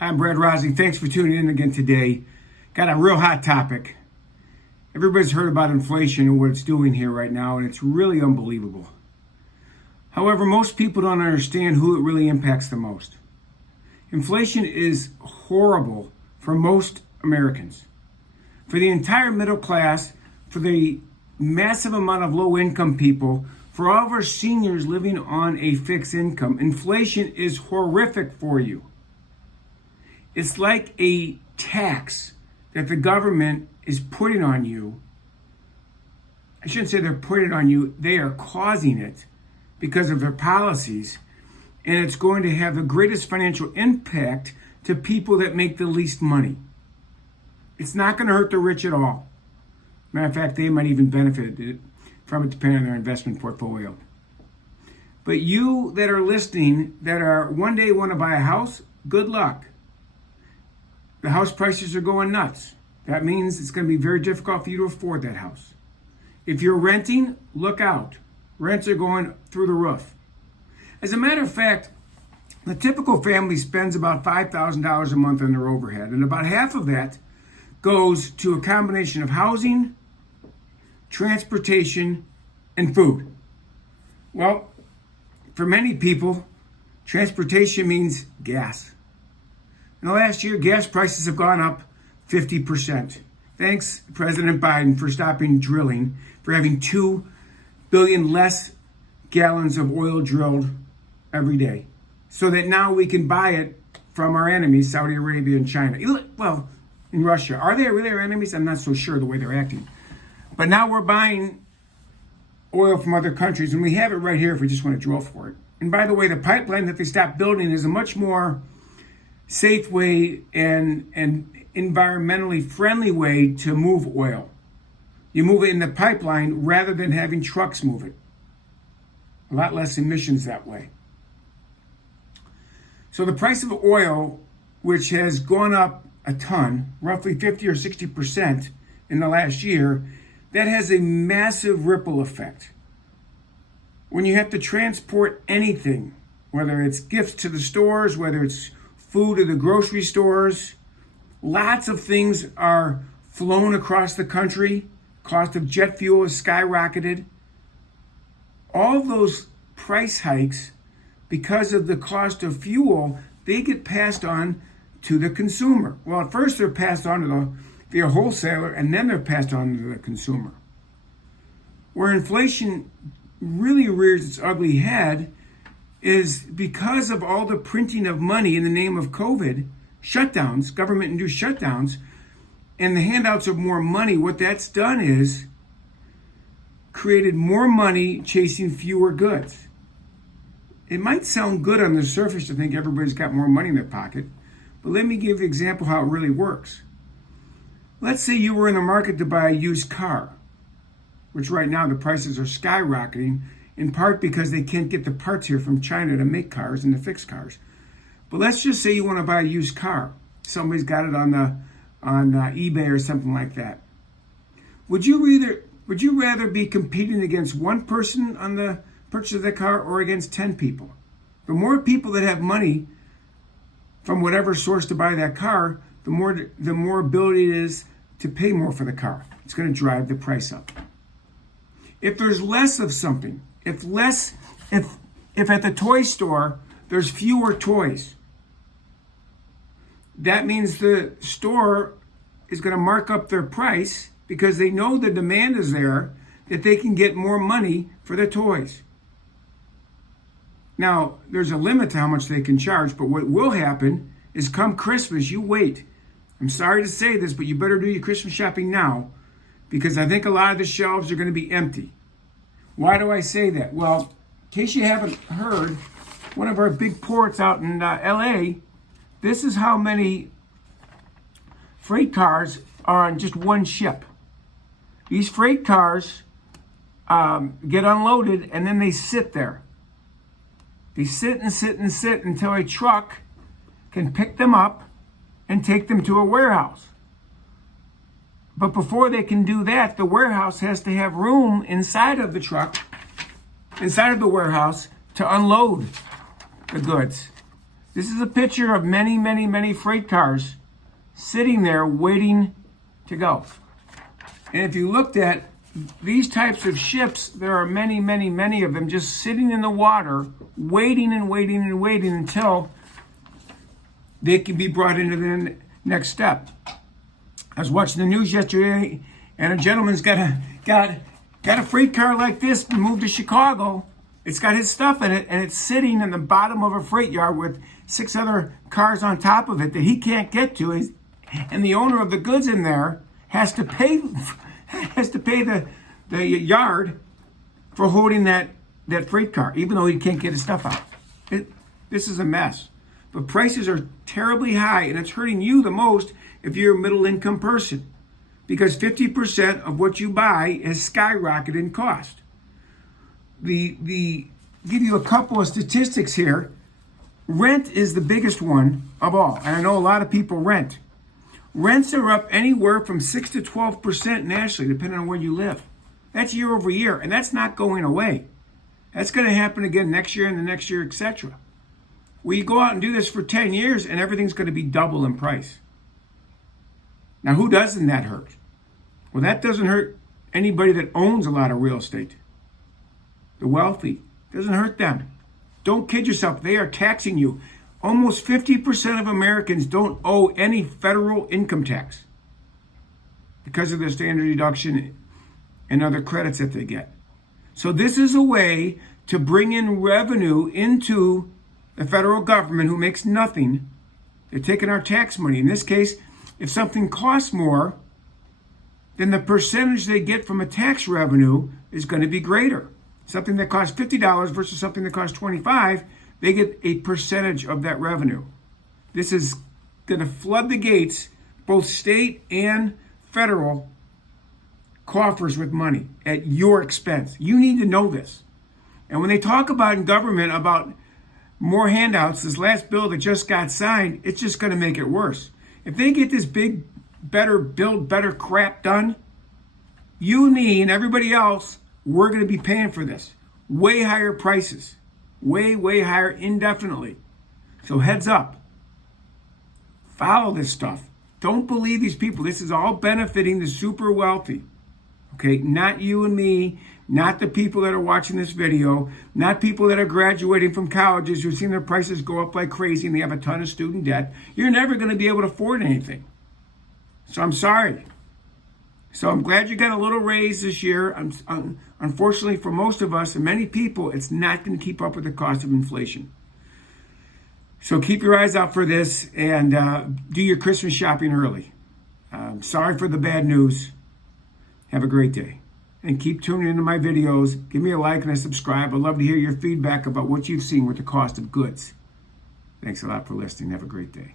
Hi, I'm Brad Rosley. Thanks for tuning in again today. Got a real hot topic. Everybody's heard about inflation and what it's doing here right now, and it's really unbelievable. However, most people don't understand who it really impacts the most. Inflation is horrible for most Americans. For the entire middle class, for the massive amount of low-income people, for all of our seniors living on a fixed income, inflation is horrific for you. It's like a tax that the government is putting on you. I shouldn't say they're putting it on you, they are causing it because of their policies. And it's going to have the greatest financial impact to people that make the least money. It's not going to hurt the rich at all. Matter of fact, they might even benefit from it depending on their investment portfolio. But you that are listening, that are one day want to buy a house, good luck. The house prices are going nuts. That means it's going to be very difficult for you to afford that house. If you're renting, look out. Rents are going through the roof. As a matter of fact, the typical family spends about $5,000 a month on their overhead, and about half of that goes to a combination of housing, transportation, and food. Well, for many people, transportation means gas. In the last year, gas prices have gone up 50%. Thanks, President Biden, for stopping drilling, for having 2 billion less gallons of oil drilled every day, so that now we can buy it from our enemies, Saudi Arabia and China. Well, in Russia. Are they really our enemies? I'm not so sure the way they're acting. But now we're buying oil from other countries, and we have it right here if we just want to drill for it. And by the way, the pipeline that they stopped building is a much more safe way and environmentally friendly way to move oil. You move it in the pipeline rather than having trucks move it. A lot less emissions that way. So the price of oil, which has gone up a ton, roughly 50 or 60% in the last year, that has a massive ripple effect. When you have to transport anything, whether it's gifts to the stores, whether it's food to the grocery stores, lots of things are flown across the country. Cost of jet fuel has skyrocketed. All of those price hikes, because of the cost of fuel, they get passed on to the consumer. Well, at first they're passed on to the wholesaler, and then they're passed on to the consumer. Where inflation really rears its ugly head is because of all the printing of money in the name of COVID, shutdowns, government-induced shutdowns, and the handouts of more money. What that's done is created more money chasing fewer goods. It might sound good on the surface to think everybody's got more money in their pocket, but let me give you an example how it really works. Let's say you were in the market to buy a used car, which right now the prices are skyrocketing, in part because they can't get the parts here from China to make cars and to fix cars. But let's just say you want to buy a used car. Somebody's got it on eBay or something like that. Would you rather be competing against one person on the purchase of the car or against 10 people? The more people that have money from whatever source to buy that car, the more ability it is to pay more for the car. It's going to drive the price up. If there's less of something, if at the toy store there's fewer toys, that means the store is going to mark up their price because they know the demand is there, that they can get more money for the toys. Now, there's a limit to how much they can charge, but what will happen is come Christmas, you wait. I'm sorry to say this, but you better do your Christmas shopping now, because I think a lot of the shelves are going to be empty. Why do I say that? Well, in case you haven't heard, one of our big ports out in LA, this is how many freight cars are on just one ship. These freight cars get unloaded and then they sit there. They sit and sit and sit until a truck can pick them up and take them to a warehouse. But before they can do that, the warehouse has to have room inside of the truck, inside of the warehouse, to unload the goods. This is a picture of many, many, many freight cars sitting there waiting to go. And if you looked at these types of ships, there are many, many, many of them just sitting in the water, waiting and waiting and waiting until they can be brought into the next step. I was watching the news yesterday, and a gentleman's got a freight car like this moved to Chicago. It's got his stuff in it, and it's sitting in the bottom of a freight yard with 6 other cars on top of it that he can't get to. And the owner of the goods in there has to pay the yard for holding that freight car, even though he can't get his stuff out. This is a mess. But prices are terribly high, and it's hurting you the most if you're a middle income person, because 50% of what you buy has skyrocketed in cost. Give you a couple of statistics here. Rent is the biggest one of all, and I know a lot of people rent. Rents are up anywhere from 6 to 12% nationally, depending on where you live. That's year over year, and that's not going away. That's going to happen again next year and the next year, etc. We go out and do this for 10 years, and everything's going to be double in price. Now, who doesn't that hurt? Well, that doesn't hurt anybody that owns a lot of real estate. The wealthy. Doesn't hurt them. Don't kid yourself. They are taxing you. Almost 50% of Americans don't owe any federal income tax because of their standard deduction and other credits that they get. So this is a way to bring in revenue into the federal government, who makes nothing. They're taking our tax money. In this case, if something costs more, then the percentage they get from a tax revenue is going to be greater. Something that costs $50 versus something that costs $25, they get a percentage of that revenue. This is going to flood the gates, both state and federal coffers, with money at your expense. You need to know this. And when they talk about in government about more handouts, this last bill that just got signed, it's just going to make it worse. If they get this big, better, build better crap done, you, me, and everybody else, we're going to be paying for this. Way higher prices. Way, way higher indefinitely. So heads up. Follow this stuff. Don't believe these people. This is all benefiting the super wealthy. Okay, not you and me, not the people that are watching this video, not people that are graduating from colleges who've seen their prices go up like crazy and they have a ton of student debt. You're never going to be able to afford anything. So I'm sorry. So I'm glad you got a little raise this year. Unfortunately, for most of us and many people, it's not going to keep up with the cost of inflation. So keep your eyes out for this, and do your Christmas shopping early. Sorry for the bad news. Have a great day. And keep tuning into my videos. Give me a like and a subscribe. I'd love to hear your feedback about what you've seen with the cost of goods. Thanks a lot for listening. Have a great day.